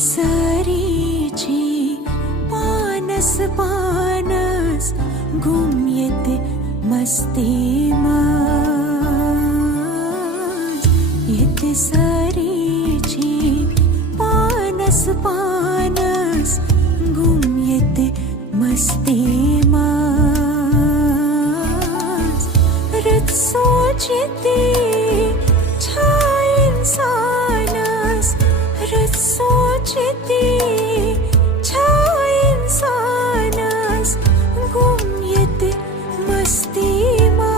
सारीची पानस पानस गुम येते मस्ती माज येते सारीची पानस पानस गुम येते मस्ती माज रत सोचते छाय इंसानस रत सोचते छाय इंसानस गुम येते मस्ती माज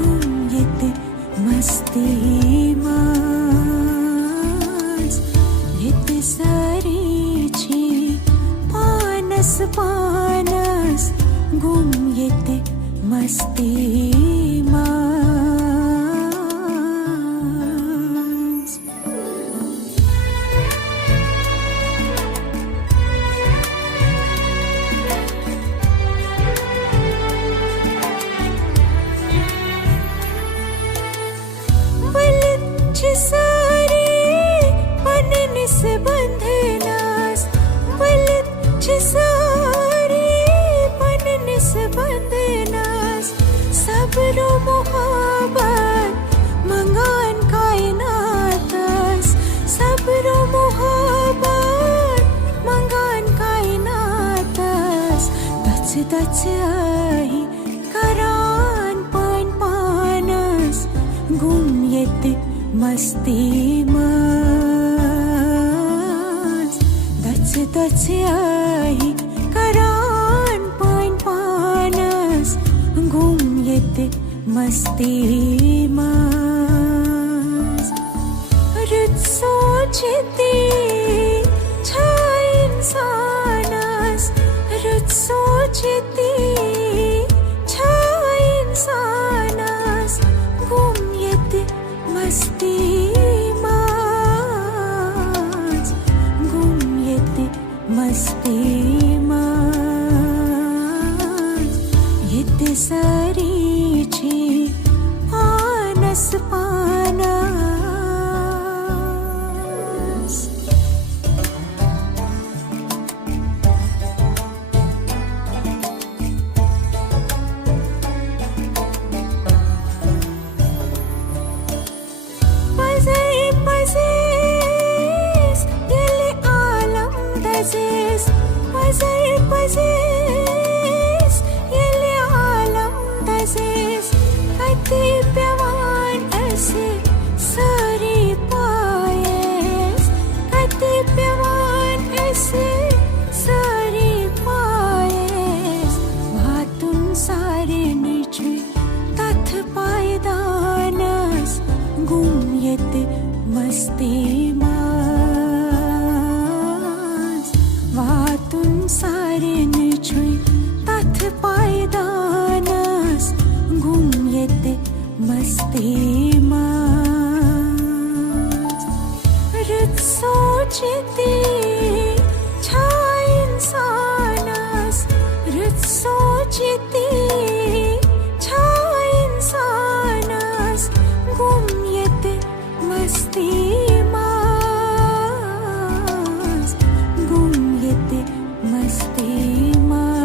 गुम येते मस्ती माज येते सारीची पानस पानस गुम येते मस्ती माज बलची सारी पननिस बंधनास बलची सारी पननिस बंधनास सबरो मोहब्बत मंगान कायनातस सबरो मोहब्बत मंगान कायनातस दच दच आई करान पान पानस गुम येते मस्ती माज दच दच आई करान पान पानस गुम येते मस्ती माज रत सोचते छाय इंसानस रत सोचते छाय इंसानस गुम येते मस्ती माज गुम येते मस्ती माज येते सारीची पानस पानस Pazay pazes yeli alam dazes Pazay pazes yeli alam dazes Kati pyavan ase sari payes Kati pyavan ase sari payes Vatun sare nichui tath paydanas गुम येते मस्ती माज वातून सारे निछुई तथ पायदानस गुम येते मस्ती माज रत सोचते छाय इंसानस रत सोचते छाय इंसानस गुम येते मस्ती माज गुम येते मस्ती माज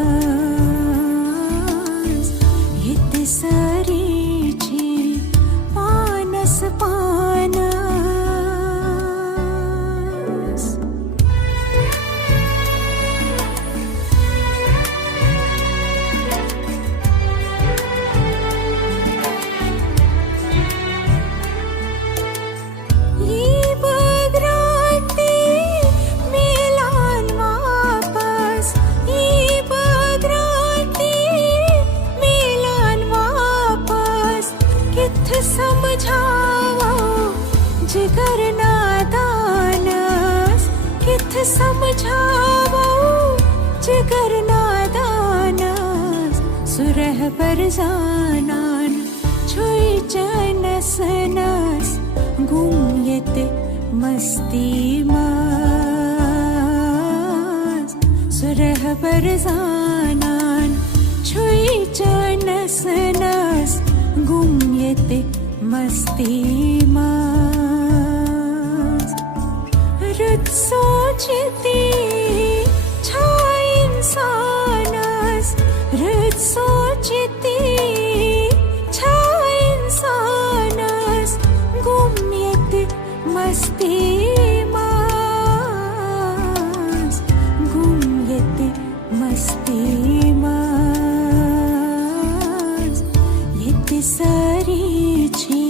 येते सारीची पानस पानस समझाओ जिगर नादानस किथ समझाओ जिगर नादानस सुरह पर जानान छुई जनस नस गुम येते मस्ती माज सुरह पर जानान छुई जनस नस गुम येते मस्ती माज सोचती छाय इंसानस रत सोचती छाय इंसानस गुम्यत मस्ती मास गुम्यत मस्ती मास यत सारी छी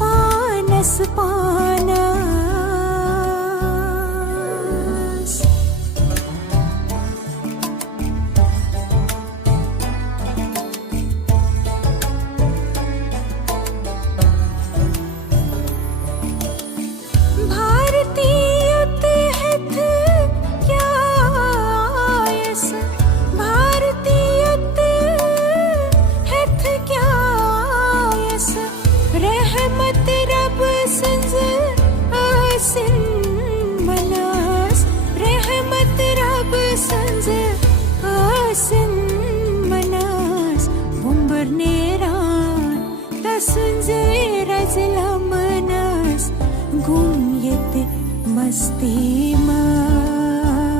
पानस पानस भारतीयत हित क्या आयस भारतीयत हित क्या आयस रहमत रब संज आसिन मनास रहमत रब संज आसिन मनास बुम्बर नेरान तसंज रजला मनास गुम्यत मस्ती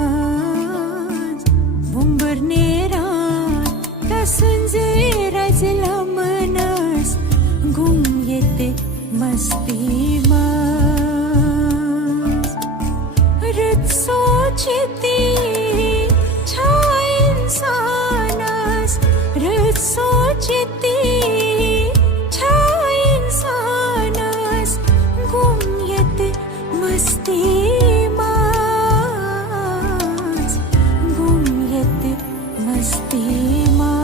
मास बुम्बर नेरान तसंज रजला मनास गुम्यत मस्ती मास रत सोचती छाय इंसानस रत सोचती छाय इंसानस गुम्यत मस्ती मास गुम्यत मस्ती मास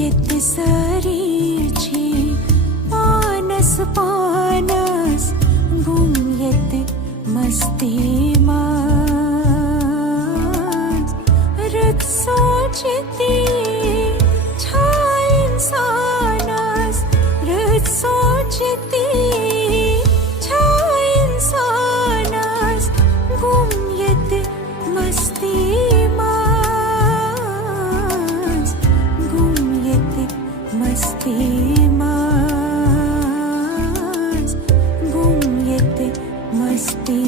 यत सारी छी पानस पानस गुम्यत मस्ती मास रत सोचती छाय इंसानस रत सोचती छाय इंसानस गुम्यत मस्ती मास गुम्यत मस्ती मास गुम्यत मस्ती